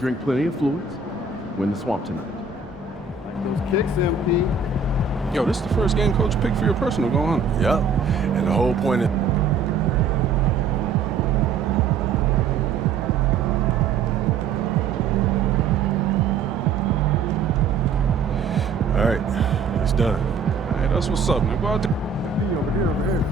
Drink plenty of fluids. Win the swamp tonight. Like those kicks, MP. Yo, this is the first game coach picked for your personal, go on. Yep. And the whole point is... All right, it's done. Hey, that's what's up, man. Go out there. Over here, over here.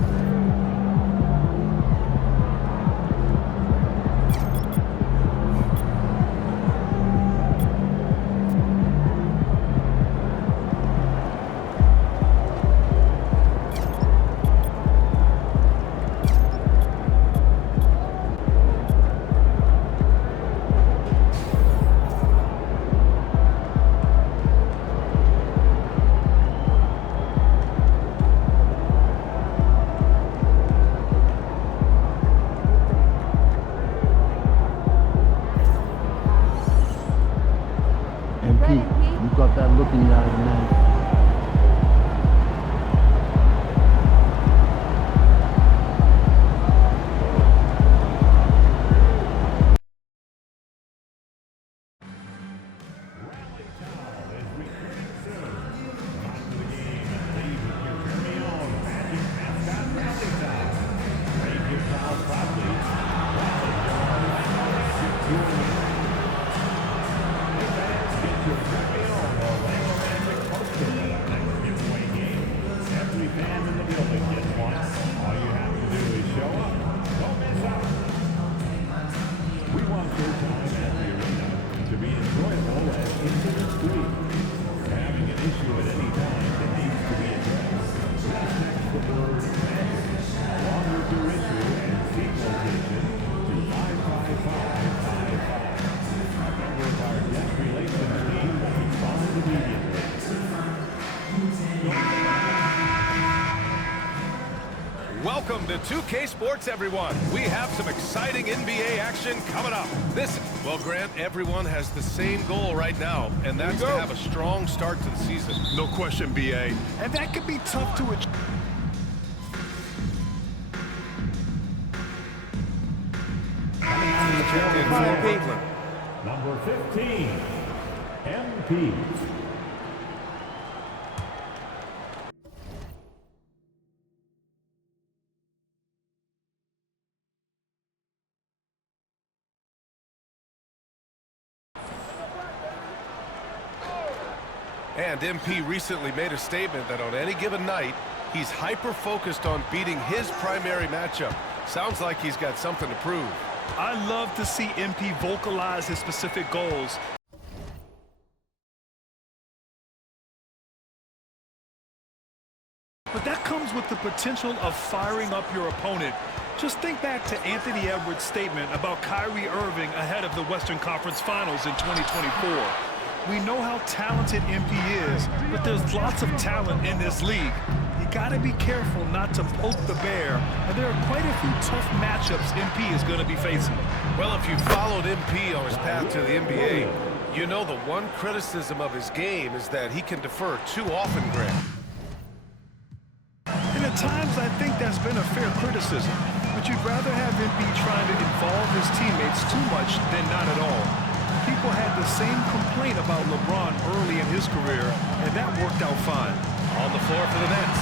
MP, you got that look in your eyes, man. Welcome to 2K Sports, everyone. We have some exciting NBA action coming up. Well, Grant, everyone has the same goal right now, and that's to have a strong start to the season. No question, BA. And that could be tough to achieve. Number 15, MP. And MP recently made a statement that on any given night, he's hyper-focused on beating his primary matchup. Sounds like he's got something to prove. I love to see MP vocalize his specific goals. But that comes with the potential of firing up your opponent. Just think back to Anthony Edwards' statement about Kyrie Irving ahead of the Western Conference Finals in 2024. We know how talented MP is, but there's lots of talent in this league. You gotta be careful not to poke the bear, and there are quite a few tough matchups MP is gonna be facing. Well, if you followed MP on his path to the NBA, you know the one criticism of his game is that he can defer too often, Grant. And at times, I think that's been a fair criticism, but you'd rather have MP trying to involve his teammates too much than not at all. People had the same complaint about LeBron early in his career, and that worked out fine. On the floor for the Nets,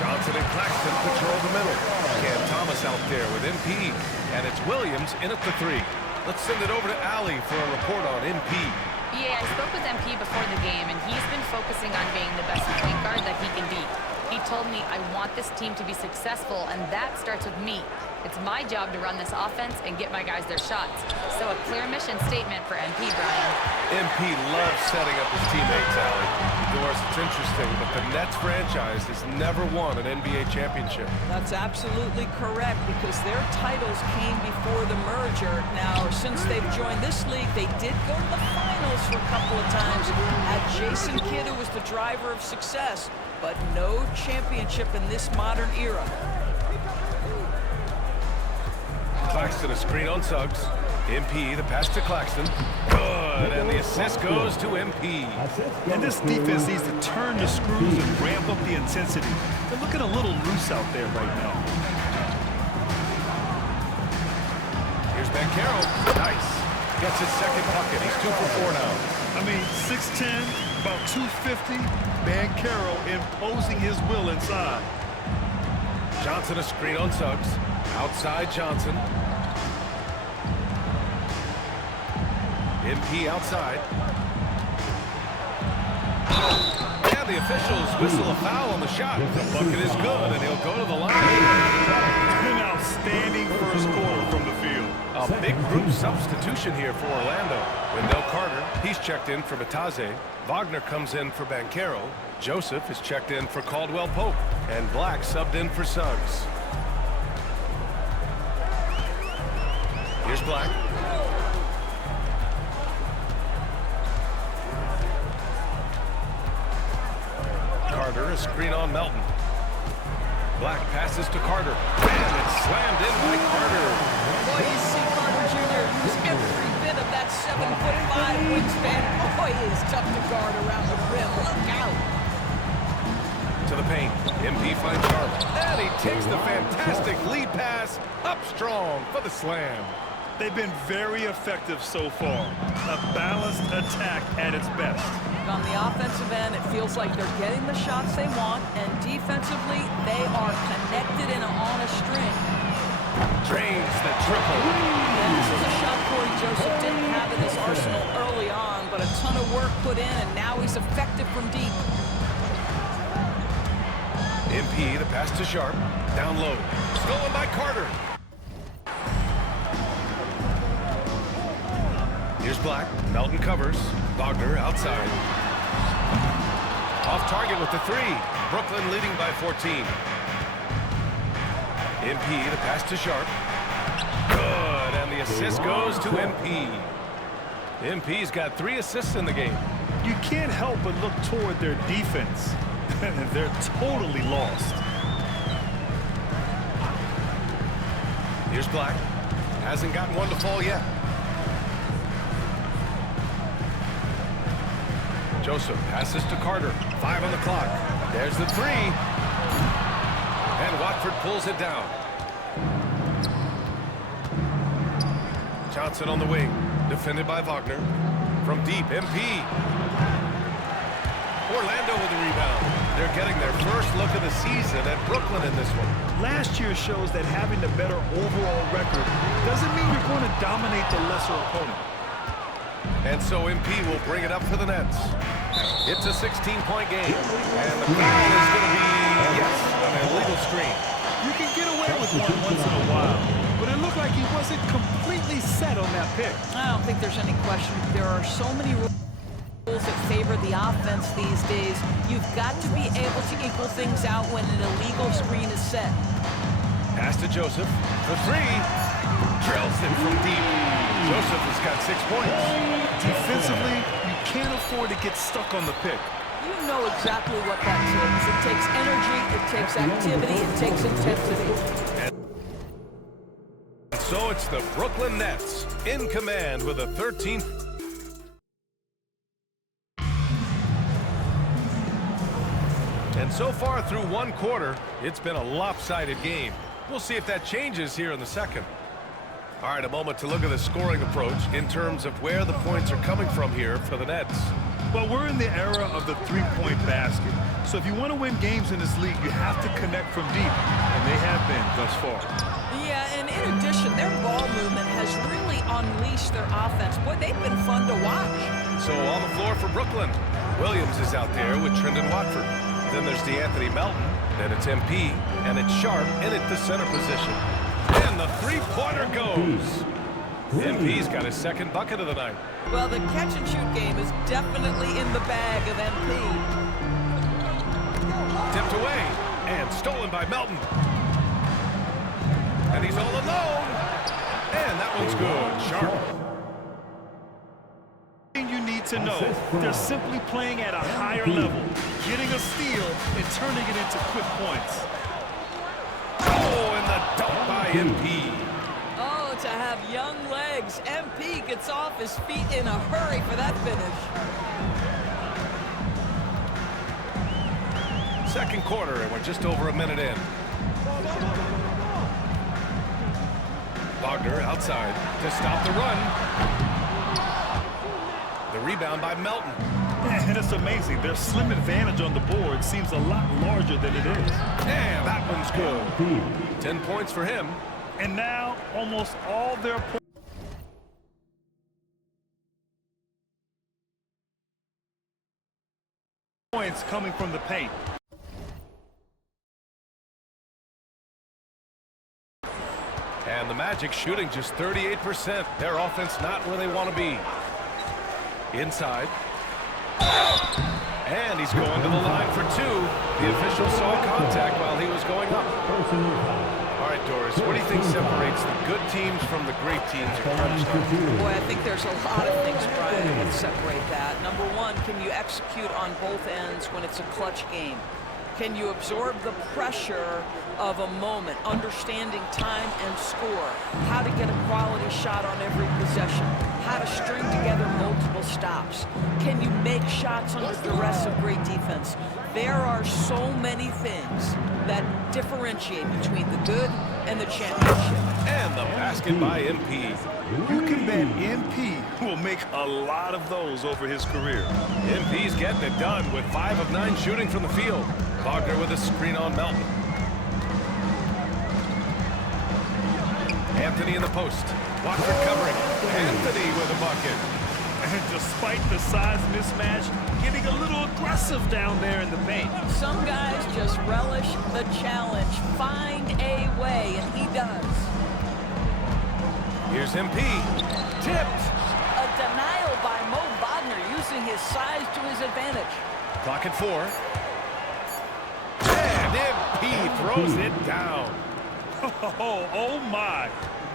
Johnson and Claxton patrol the middle. Cam Thomas out there with MP, and it's Williams in at the three. Let's send it over to Allie for a report on MP. Yeah, I spoke with MP before the game, and he's been focusing on being the best point guard that he can be. He told me, I want this team to be successful, and that starts with me. It's my job to run this offense and get my guys their shots. So a clear mission statement for MP, Brian. MP loves setting up his teammates, Allie. Doris, it's interesting, but the Nets franchise has never won an NBA championship. That's absolutely correct, because their titles came before the merger. Now, since they've joined this league, they did go to the finals for a couple of times. Had Jason Kidd, who was the driver of success, but no championship in this modern era. Claxton, a screen on Suggs. MP, the pass to Claxton. Good, and the assist goes to MP. And this defense needs to turn the screws and ramp up the intensity. They're looking a little loose out there right now. Here's Bancaro. Nice. gets his second bucket. He's 2 for 4 now. I mean, 6'10", about 250. Banchero imposing his will inside. Johnson a screen on Suggs. Outside Johnson. MP outside. And the officials whistle a foul on the shot. The bucket is good, and he'll go to the line. An outstanding first quarter from the field. A big group substitution here for Orlando. Wendell Carter, he's checked in for Bataze. Wagner comes in for Banchero. Joseph is checked in for Caldwell Pope. And Black subbed in for Suggs. Here's Black. Carter, a screen on Melton. Black passes to Carter. And it's slammed in by Carter. Boy, you see Carter Jr. use every bit of that 7'5" wingspan. Boy, he is tough to guard around the rim. Look out. To the paint. MP finds Sharp. And he takes the fantastic lead pass up strong for the slam. They've been very effective so far. A balanced attack at its best. On the offensive end, it feels like they're getting the shots they want, and defensively, they are connected and on a string. Drains the triple. And this is a shot Corey Joseph didn't have in his arsenal early on, but a ton of work put in, and now he's effective from deep. MP, the pass to Sharp. Down low. Stolen by Carter. Here's Black. Melton covers. Wagner outside. Off target with the 3. Brooklyn leading by 14. MP, the pass to Sharp. Good, and the assist goes to MP. MP's got 3 assists in the game. You can't help but look toward their defense. They're totally lost. Here's Black. Hasn't gotten one to fall yet. Joseph passes to Carter. 5 on the clock. There's the 3. And Watford pulls it down. Johnson on the wing. Defended by Wagner. From deep, MP. Orlando with the rebound. They're getting their first look of the season at Brooklyn in this one. Last year shows that having the better overall record doesn't mean you're going to dominate the lesser opponent. And so MP will bring it up for the Nets. It's a 16-point game. And the foul is going to be, yes, an illegal screen. You can get away with one once in a while, but it looked like he wasn't completely set on that pick. I don't think there's any question. There are so many rules that favor the offense these days. You've got to be able to equal things out when an illegal screen is set. Pass to Joseph. The 3. Drills it from deep. Joseph has got 6 points. Defensively, you can't afford to get stuck on the pick. You know exactly what that takes. It takes energy, it takes activity, it takes intensity. And so it's the Brooklyn Nets in command with a 13th. And so far through one quarter, it's been a lopsided game. We'll see if that changes here in the second. All right, a moment to look at the scoring approach in terms of where the points are coming from here for the Nets. Well, we're in the era of the three-point basket. So if you want to win games in this league, you have to connect from deep, and they have been thus far. Yeah, and in addition, their ball movement has really unleashed their offense. Boy, they've been fun to watch. So on the floor for Brooklyn, Williams is out there with Trendon Watford. Then there's DeAnthony Melton, then it's MP, and it's Sharp in at the center position. And the three-pointer goes. MP's got his second bucket of the night. Well, the catch-and-shoot game is definitely in the bag of MP. Tipped away and stolen by Melton. And he's all alone. And that one's good. Sharp. You need to know they're simply playing at a higher level, getting a steal and turning it into quick points. Oh, and the dunk by MP. Oh, to have young legs. MP gets off his feet in a hurry for that finish. Second quarter, and we're just over a minute in. Wagner outside to stop the run. The rebound by Melton. Yeah, and it's amazing. Their slim advantage on the board seems a lot larger than it is. And that one's good. 10 points for him. And now almost all their points coming from the paint. And the Magic shooting just 38%. Their offense not where they want to be. Inside. And he's going to the line for two. The official saw contact while he was going up. All right, Doris, what do you think separates the good teams from the great teams in crunch time? Boy, I think there's a lot of things, Brian, that separate that. Number one, can you execute on both ends when it's a clutch game? Can you absorb the pressure of a moment, understanding time and score, how to get a quality shot on every possession, how to string together multiple stops? Can you make shots under duress of great defense? There are so many things that differentiate between the good and the championship. And the basket by MP. You can bet MP will make a lot of those over his career. MP's getting it done with 5 of 9 shooting from the field. Wagner with a screen on Melton. Anthony in the post. Watford covering. Anthony with a bucket. And despite the size mismatch, getting a little aggressive down there in the paint. Some guys just relish the challenge. Find a way, and he does. Here's MP. Tipped. A denial by Mo Wagner using his size to his advantage. Clock at 4. And MP throws it down. Oh my.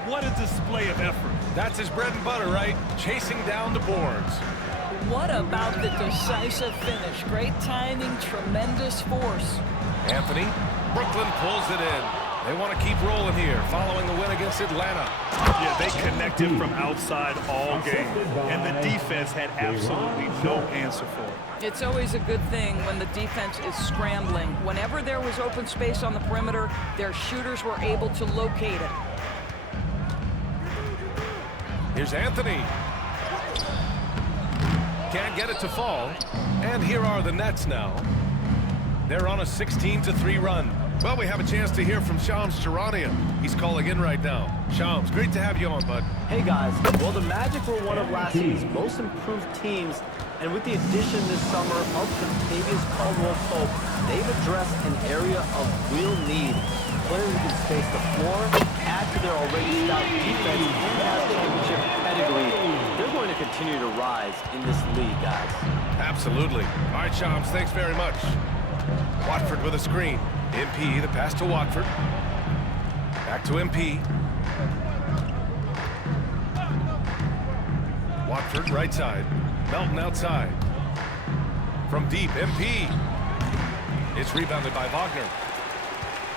What a display of effort. That's his bread and butter, right? Chasing down the boards. What about the decisive finish? Great timing, tremendous force. Anthony. Brooklyn pulls it in. They want to keep rolling here, following the win against Atlanta. Yeah, they connected from outside all game, and the defense had absolutely no answer for it. It's always a good thing when the defense is scrambling. Whenever there was open space on the perimeter, their shooters were able to locate it. Here's Anthony. Can't get it to fall. And here are the Nets now. They're on a 16-3 run. Well, we have a chance to hear from Shams Charania. He's calling in right now. Shams, great to have you on, bud. Hey, guys. Well, the Magic were one of last season's most improved teams, and with the addition this summer of Contavious Caldwell-Pope, they've addressed an area of real need. Players who can space the floor, add to their already stout defense, and have championship pedigree. They're going to continue to rise in this league, guys. Absolutely. All right, Shams, thanks very much. Watford with a screen. MP, the pass to Watford. Back to MP. Watford, right side. Melton outside. From deep, MP. It's rebounded by Wagner.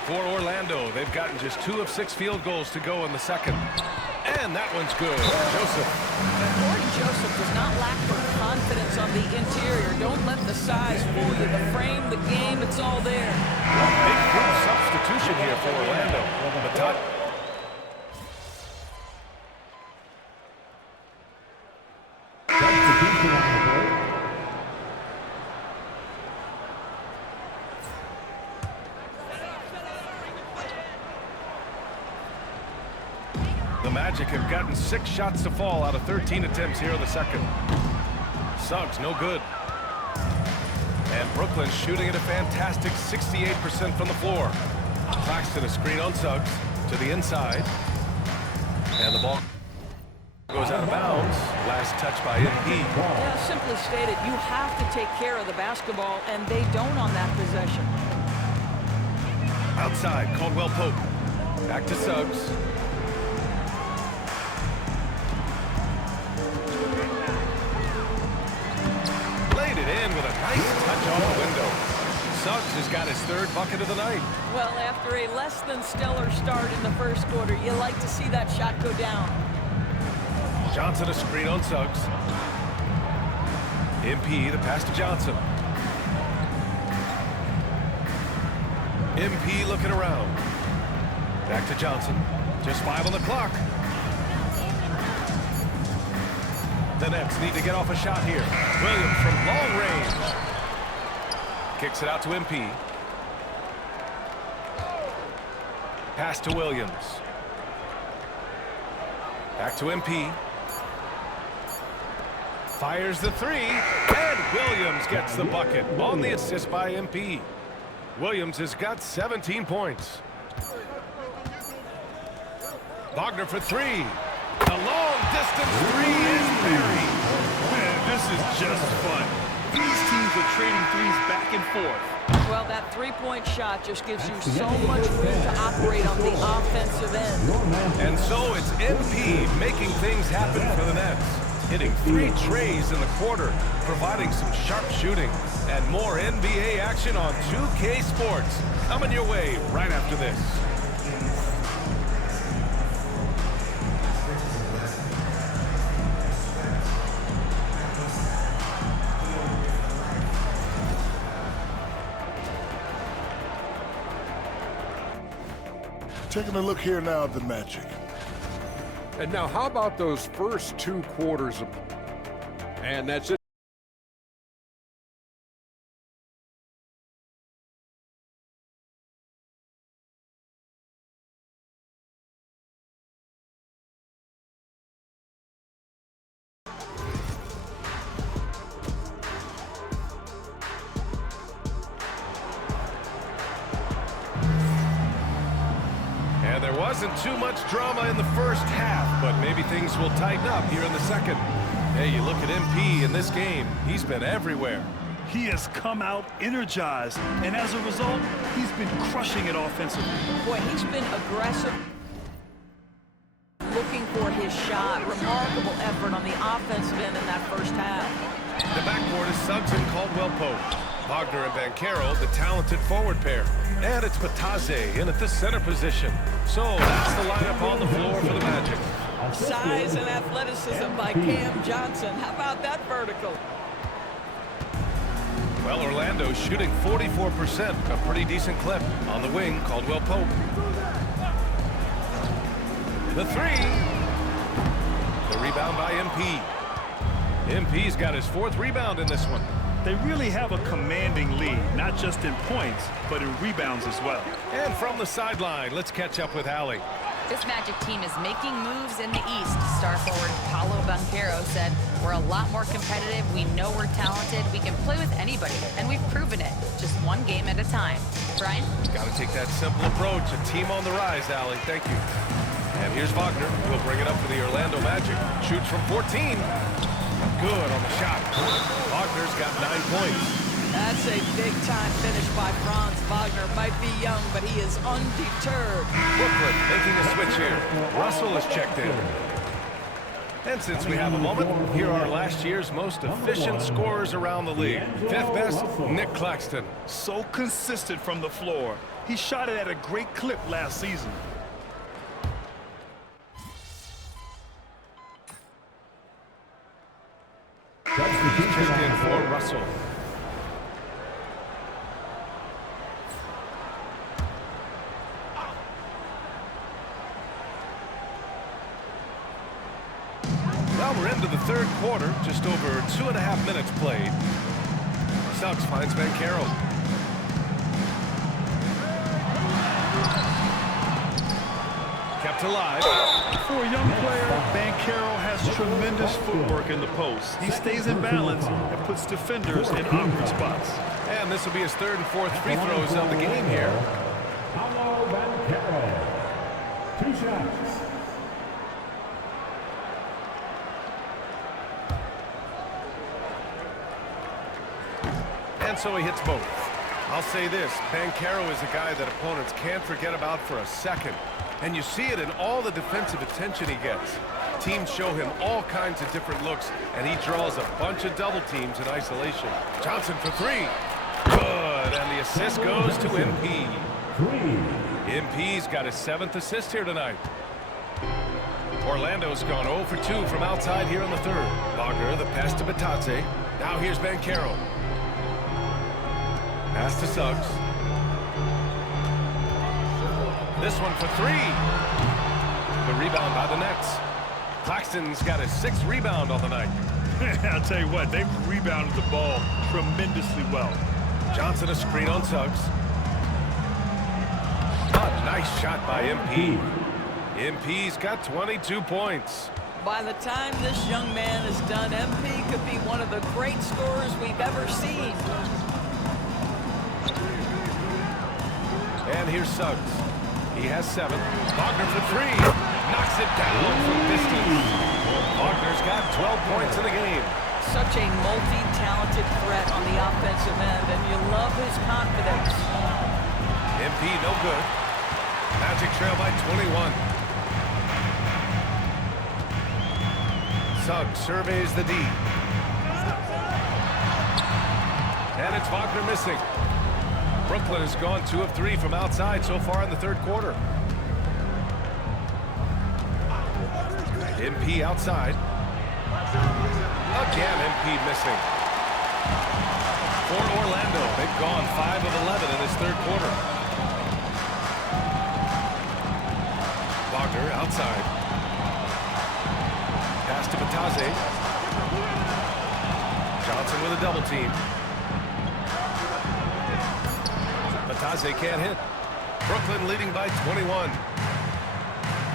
For Orlando, they've gotten just 2 of 6 field goals to go in the second. And that one's good. Joseph. Gordon Joseph does not lack for confidence on the interior. Don't let the size fool you. The frame, the game, it's all there. Big group substitution here for Orlando. But the Magic have gotten 6 shots to fall out of 13 attempts here in the second. Suggs, no good. And Brooklyn shooting at a fantastic 68% from the floor. Claxton a screen on Suggs to the inside. And the ball goes out of bounds. Last touch by MP. Yeah, simply stated, you have to take care of the basketball, and they don't on that possession. Outside, Caldwell-Pope. Back to Suggs. Laid it in with a nice touch on the window. Suggs has got his 3rd bucket of the night. Well, after a less than stellar start in the first quarter, you like to see that shot go down. Johnson a screen on Suggs. MP, the pass to Johnson. MP looking around. Back to Johnson. Just 5 on the clock. The Nets need to get off a shot here. Williams from long range. Kicks it out to MP. Pass to Williams. Back to MP. Fires the three, and Williams gets the bucket on the assist by MP. Williams has got 17 points. Wagner for three. The long-distance three is buried. Man, this is just fun. These teams are trading threes back and forth. Well, that three-point shot just gives you so much room to operate on the offensive end. And so it's MP making things happen for the Nets. Hitting 3 trays in the quarter, providing some sharp shooting. And more NBA action on 2K Sports. Coming your way right after this. Taking a look here now at the Magic. And now how about those first 2 quarters of... And that's it. And there wasn't too much drama in the first half, but maybe things will tighten up here in the second. Hey, you look at MP in this game, he's been everywhere. He has come out energized, and as a result, he's been crushing it offensively. Boy, he's been aggressive, looking for his shot. Remarkable effort on the offensive end in that first half. The backboard is Suggs and Caldwell-Pope. Wagner and Banchero, the talented forward pair. And it's Batadze in at the center position. So that's the lineup on the floor for the Magic. Size and athleticism by Cam Johnson. How about that vertical? Well, Orlando's shooting 44%, a pretty decent clip. On the wing, Caldwell-Pope. The three. The rebound by MP. MP's got his 4th rebound in this one. They really have a commanding lead, not just in points, but in rebounds as well. And from the sideline, let's catch up with Allie. This Magic team is making moves in the East. Star forward Paolo Banchero said, "We're a lot more competitive. We know we're talented. We can play with anybody, and we've proven it. Just one game at a time." Brian? Got to take that simple approach. A team on the rise, Allie. Thank you. And here's Wagner. He'll bring it up for the Orlando Magic. Shoots from 14. Good on the shot. Wagner's got 9 points. That's a big-time finish by Franz Wagner. Might be young, but he is undeterred. Brooklyn making a switch here. Russell is checked in. And since we have a moment, here are last year's most efficient scorers around the league. 5th best, Nick Claxton. So consistent from the floor. He shot it at a great clip last season. Checked in for Russell. Well, we're into the 3rd quarter, just over 2.5 minutes played. Suggs finds Banchero. Kept alive. For a young player, Banchero has tremendous footwork in the post. He stays in balance and puts defenders in awkward spots. And this will be his 3rd and 4th free throws of the game here. Paolo Banchero. 2 shots. And so he hits both. I'll say this, Banchero is a guy that opponents can't forget about for a second. And you see it in all the defensive attention he gets. Teams show him all kinds of different looks, and he draws a bunch of double teams in isolation. Johnson for 3. Good, and the assist goes to MP. MP's got his 7th assist here tonight. Orlando's gone 0 for 2 from outside here in the 3rd. Wagner, the pass to Batadze. Now here's Banchero. Pass to Suggs. This one for 3. The rebound by the Nets. Claxton's got his 6th rebound on the night. I'll tell you what, they've rebounded the ball tremendously well. Johnson a screen on Suggs. A nice shot by MP. MP's got 22 points. By the time this young man is done, MP could be one of the great scorers we've ever seen. And here's Suggs. He has 7. Wagner for 3. Knocks it down from distance. Wagner's got 12 points in the game. Such a multi-talented threat on the offensive end, and you love his confidence. MP no good. Magic trail by 21. Suggs surveys the D. And it's Wagner missing. Brooklyn has gone 2 of 3 from outside so far in the third quarter. MP outside. Again, MP missing. For Orlando, they've gone 5 of 11 in this third quarter. Wagner outside. Pass to Batase. Johnson with a double team. Batase can't hit. Brooklyn leading by 21.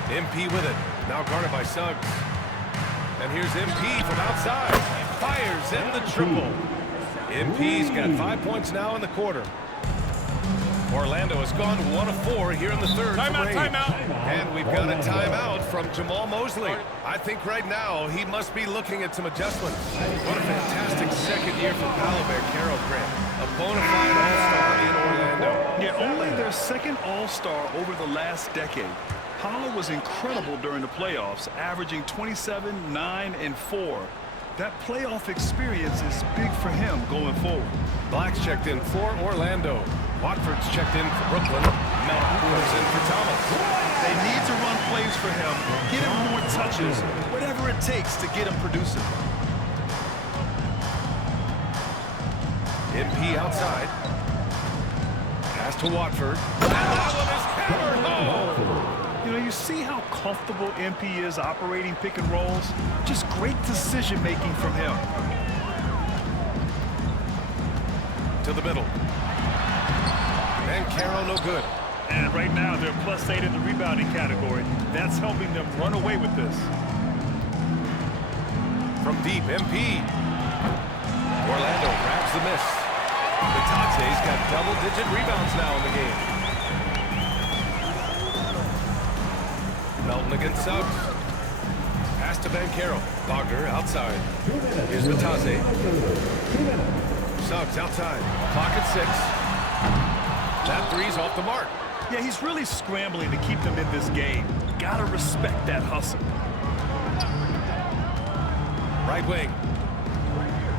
MP with it. Now guarded by Suggs. And here's MP from outside. Fires in the triple. MP's got 5 points now in the quarter. Orlando has gone 1 of 4 here in the third. Timeout. And we've got a timeout from Jamal Mosley. I think right now he must be looking at some adjustments. What a fantastic second year for Paolo Banchero, Grant. A bona fide all-star in Orlando. Yeah, only their second all-star over the last decade. Paolo was incredible during the playoffs, averaging 27, 9, and 4. That playoff experience is big for him going forward. Black's checked in for Orlando. Watford's checked in for Brooklyn. Melton comes in for Thomas. They need to run plays for him, get him more touches, whatever it takes to get him producing. MP outside. Pass to Watford. And that one is hammered home. You know, you see how comfortable MP is operating pick and rolls? Just great decision-making from him. To the middle. And Carroll no good. And right now, they're +8 in the rebounding category. That's helping them run away with this. From deep, MP. Orlando grabs the miss. Batase's got double-digit rebounds now in the game. Melton against Suggs. Pass to Banchero. Wagner outside. Here's Batase. Suggs outside. Clock at 6. That three's off the mark. Yeah, he's really scrambling to keep them in this game. Gotta respect that hustle. Right wing.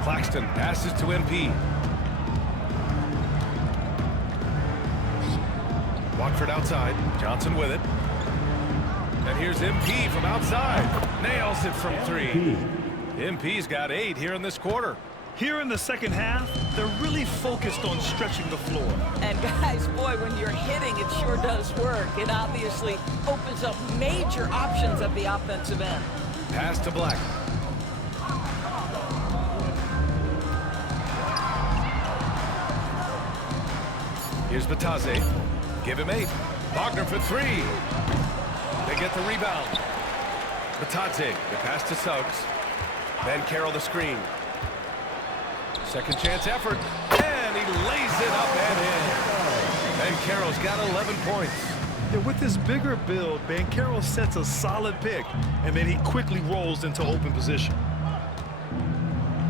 Claxton passes to MP. Watford outside. Johnson with it. And here's MP from outside. Nails it from 3. MP's got 8 here in this quarter. Here in the second half, they're really focused on stretching the floor. And guys, boy, when you're hitting, it sure does work. It obviously opens up major options at the offensive end. Pass to Black. Here's Batase. Give him 8. Wagner for 3. They get the rebound. Batase, the pass to Suggs. Banchero the screen. Second chance effort. And he lays it up and in. Banchero's got 11 points. Yeah, with this bigger build, Banchero sets a solid pick, and then he quickly rolls into open position.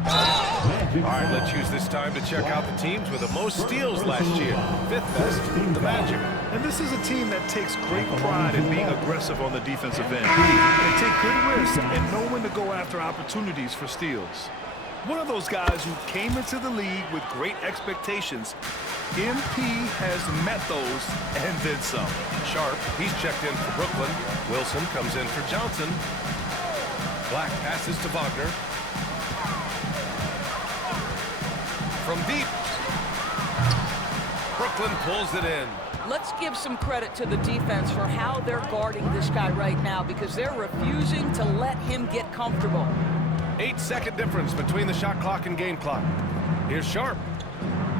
All right, let's use this time to check out the teams with the most steals last year. 5th best, the Magic. And this is a team that takes great pride in being aggressive on the defensive end. They take good risks and know when to go after opportunities for steals. One of those guys who came into the league with great expectations. MP has met those and then some. Sharp, he's checked in for Brooklyn. Wilson comes in for Johnson. Black passes to Wagner. From deep. Brooklyn pulls it in. Let's give some credit to the defense for how they're guarding this guy right now, because they're refusing to let him get comfortable. 8-second difference between the shot clock and game clock. Here's Sharp.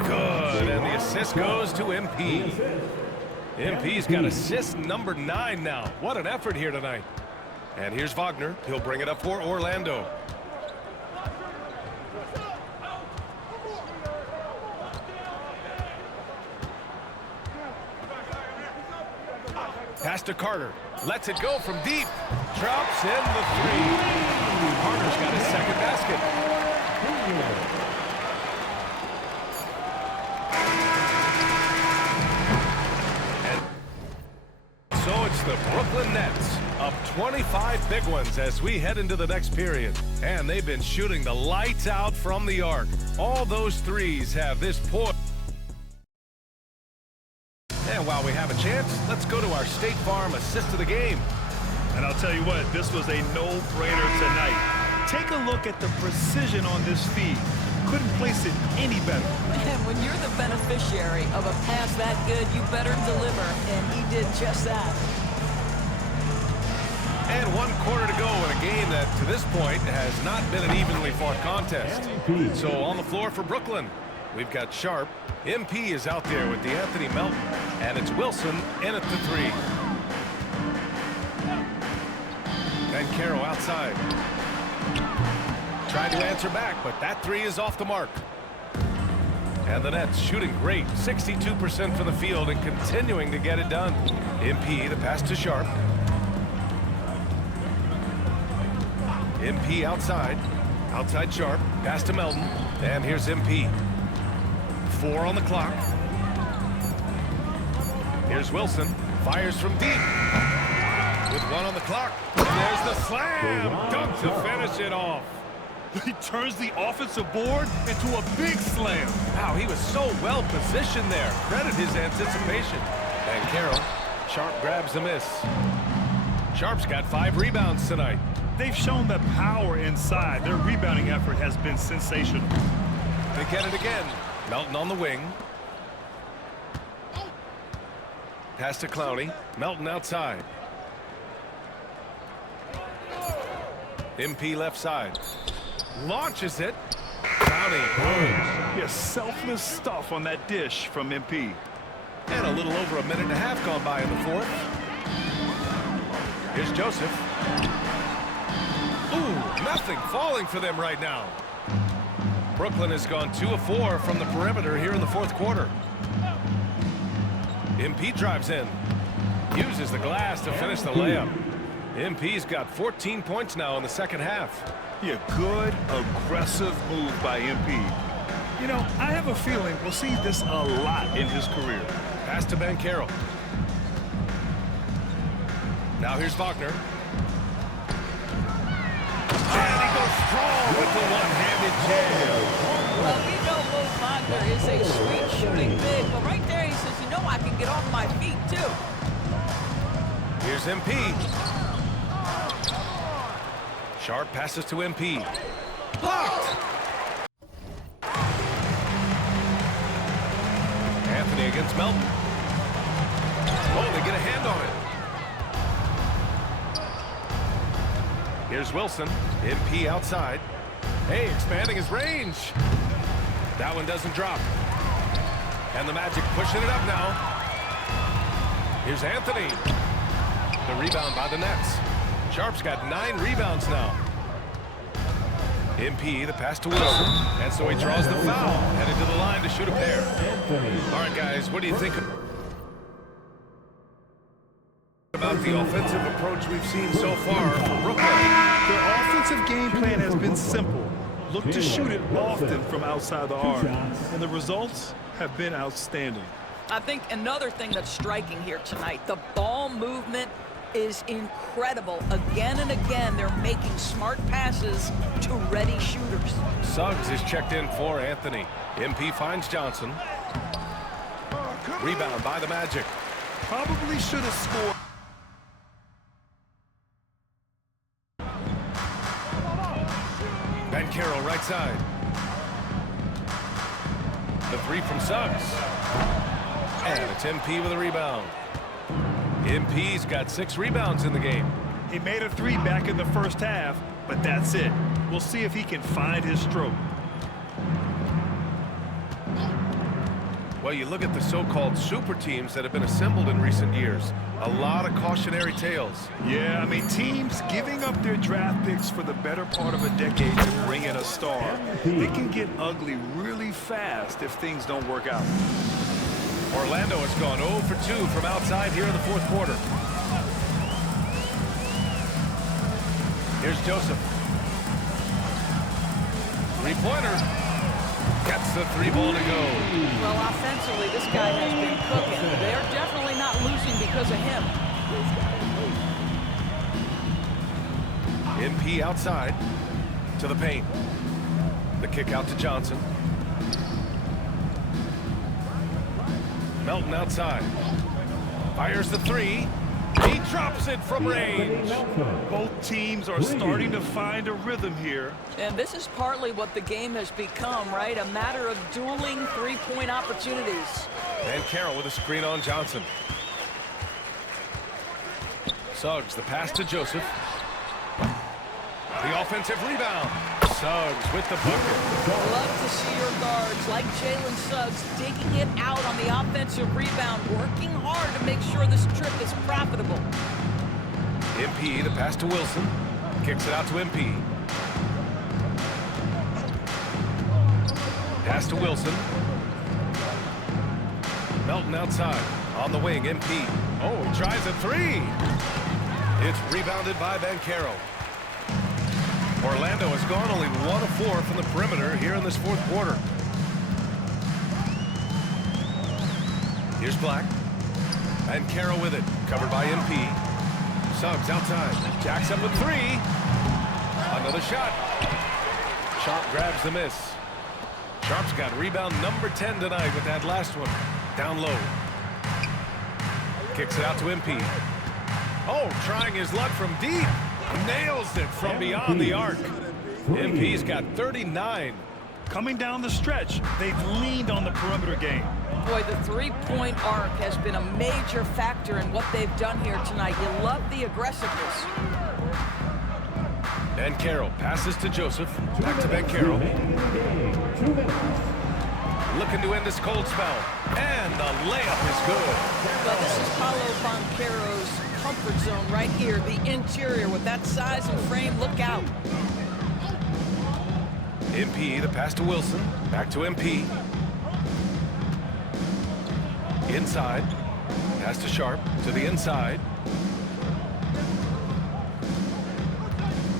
Good, and the assist goes to MP. MP's got assist number 9 now. What an effort here tonight. And here's Wagner. He'll bring it up for Orlando. Pass to Carter. Lets it go from deep. Drops in the 3. Carter's got his second basket. And so it's the Brooklyn Nets up 25 big ones as we head into the next period. And they've been shooting the lights out from the arc. All those threes have this point. And while we have a chance, let's go to our State Farm assist of the game. And I'll tell you what, this was a no-brainer tonight. Take a look at the precision on this feed. Couldn't place it any better. And when you're the beneficiary of a pass that good, you better deliver, and he did just that. And 1 quarter to go in a game that, to this point, has not been an evenly fought contest. So on the floor for Brooklyn, we've got Sharp. MP is out there with Anthony Melton, and it's Wilson in at the 3. And Caro outside. Tried to answer back, but that 3 is off the mark. And the Nets shooting great, 62% from the field and continuing to get it done. MP, the pass to Sharp. MP outside. Outside Sharp. Pass to Melton. And here's MP. 4 on the clock. Here's Wilson. Fires from deep. With 1 on the clock. There's the slam. Dunk to finish it off. He turns the offensive board into a big slam. Wow, he was so well positioned there. Credit his anticipation. And Carroll. Sharp grabs the miss. Sharp's got 5 rebounds tonight. They've shown the power inside. Their rebounding effort has been sensational. They get it again. Melton on the wing. Pass to Clowney. Melton outside. MP left side. Launches it. Clowney. Yeah, selfless stuff on that dish from MP. And a little over a minute and a half gone by in the 4th. Here's Joseph. Ooh, nothing falling for them right now. Brooklyn has gone 2 of 4 from the perimeter here in the 4th quarter. MP drives in. Uses the glass to finish the layup. MP's got 14 points now in the 2nd half. Yeah, good, aggressive move by MP. You know, I have a feeling we'll see this a lot in his career. Pass to Ben Carroll. Now here's Wagner. And he goes strong with the one-handed jam. Well, we know Mo Wagner is a sweet shooting big, but right there he says, you know, I can get off my feet, too. Here's MP. Sharp passes to MP. Blocked! Anthony against Melton. Oh, they get a hand on it. Here's Wilson. MP outside. Hey, expanding his range. That one doesn't drop. And the Magic pushing it up now. Here's Anthony. The rebound by the Nets. Sharp's got 9 rebounds now. MP, the pass to Wilson. And so he draws the foul. Headed to the line to shoot a pair. All right, guys, what do you think about the offensive approach we've seen so far from Brooklyn? Their offensive game plan has been simple. Look to shoot it often from outside the arc. And the results have been outstanding. I think another thing that's striking here tonight, the ball movement is incredible. Again and again, they're making smart passes to ready shooters. Suggs is checked in for Anthony. MP finds Johnson. Rebound by the Magic. Probably should have scored. Ben Carroll right side. The 3 from Suggs. And it's MP with a rebound. MP's got 6 rebounds in the game. He made a 3 back in the 1st half, but that's it. We'll see if he can find his stroke. Well, you look at the so-called super teams that have been assembled in recent years. A lot of cautionary tales. Yeah, I mean, teams giving up their draft picks for the better part of a decade to bring in a star. It can get ugly really fast if things don't work out. Orlando has gone 0 for 2 from outside here in the fourth quarter. Here's Joseph. Three-pointer. Gets the three ball to go. Well, offensively, this guy has been cooking. They're definitely not losing because of him. MP outside to the paint. The kick out to Johnson. Melton outside. Fires the three. He drops it from range. Both teams are starting to find a rhythm here. And this is partly what the game has become, right? A matter of dueling three-point opportunities. And Carroll with a screen on Johnson. Suggs, the pass to Joseph. The offensive rebound. Suggs with the bucket. Love to see your guards like Jalen Suggs digging it out on the offensive rebound, working hard to make sure this trip is profitable. MP, the pass to Wilson. Kicks it out to MP. Pass to Wilson. Melton outside. On the wing, MP. Oh, he tries a three. It's rebounded by Banchero. Orlando has gone only 1 of 4 from the perimeter here in this fourth quarter. Here's Black. And Carroll with it. Covered by MP. Suggs outside. Jacks up with 3. Another shot. Sharp grabs the miss. Sharp's got rebound number 10 tonight with that last one. Down low. Kicks it out to MP. Oh, trying his luck from deep. Nails it from beyond the arc. MP's got 39. Coming down the stretch, they've leaned on the perimeter game. Boy, the three-point arc has been a major factor in what they've done here tonight. You love the aggressiveness. And Carroll passes to Joseph. Back to Banchero. Looking to end this cold spell. And the layup is good. Well, this is Paulo Banchero's comfort zone right here. The interior with that size and frame. Look out. MP, the pass to Wilson. Back to MP. Inside. Pass to Sharp. To the inside.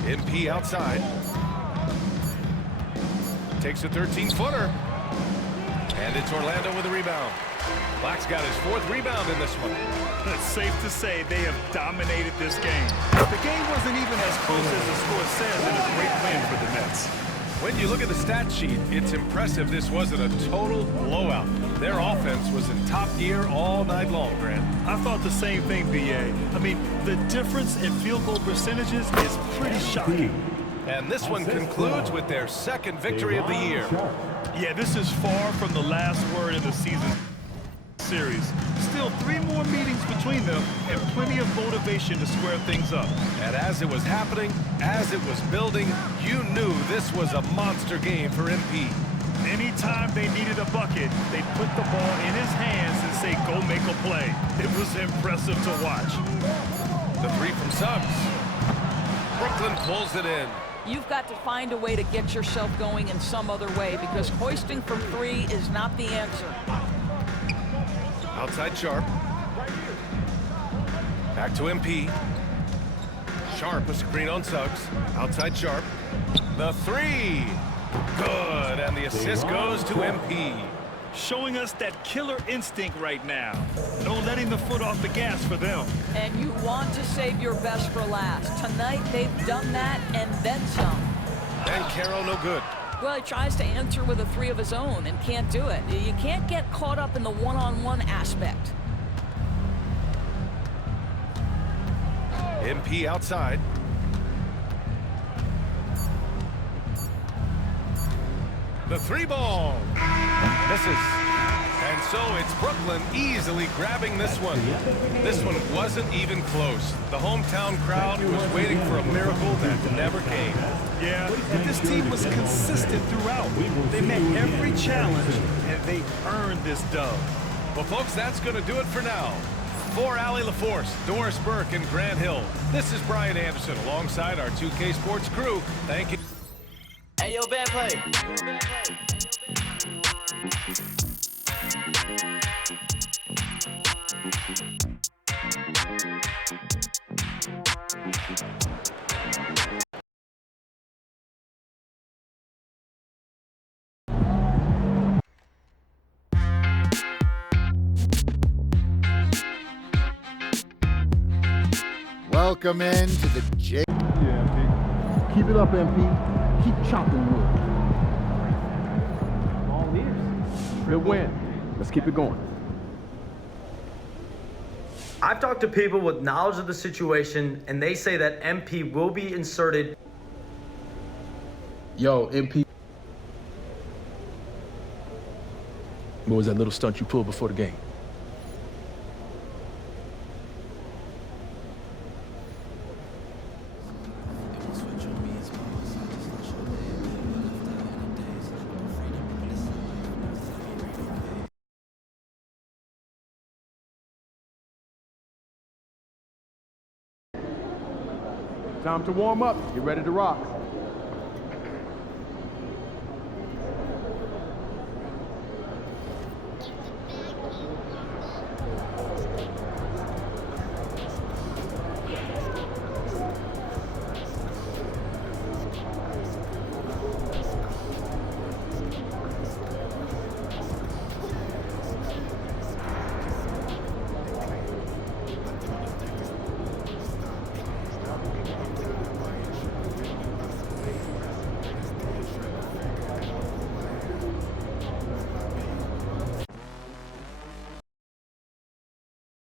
MP outside. Takes a 13-footer. And it's Orlando with a rebound. Black's got his 4th rebound in this one. It's safe to say they have dominated this game. The game wasn't even as close as the score says, and a great win for the Nets. When you look at the stat sheet, it's impressive this wasn't a total blowout. Their offense was in top gear all night long, Grant. I thought the same thing, B.A. I mean, the difference in field goal percentages is pretty shocking. And this one concludes with their 2nd victory of the year. Yeah, this is far from the last word in the season series. Still 3 more meetings between them and plenty of motivation to square things up. And as it was happening, as it was building, you knew this was a monster game for MP. Anytime they needed a bucket, they'd put the ball in his hands and say, go make a play. It was impressive to watch. The 3 from Suggs. Brooklyn pulls it in. You've got to find a way to get yourself going in some other way because hoisting from 3 is not the answer. Outside Sharp. Back to MP. Sharp, a screen on Suggs. Outside Sharp. The 3. Good, and the assist goes to MP. Showing us that killer instinct right now. No letting the foot off the gas for them. And you want to save your best for last. Tonight, they've done that and then some. And Carroll no good. Well, he tries to answer with a 3 of his own and can't do it. You can't get caught up in the one-on-one aspect. MP outside. The 3 ball. Misses. And so it's Brooklyn easily grabbing this one. This one wasn't even close. The hometown crowd was waiting for a miracle that never came. Yeah, but this team was consistent throughout. They met every challenge, and they earned this dub. Well, folks, that's going to do it for now. For Allie LaForce, Doris Burke, and Grant Hill, this is Brian Anderson alongside our 2K Sports crew. Thank you. Hey, yo, bad play. Welcome into the J. Yeah, keep it up, MP. Keep chopping wood. All ears. Good win. Let's keep it going. I've talked to people with knowledge of the situation, and they say that MP will be inserted. Yo, MP. What was that little stunt you pulled before the game? Time to warm up. Get ready to rock.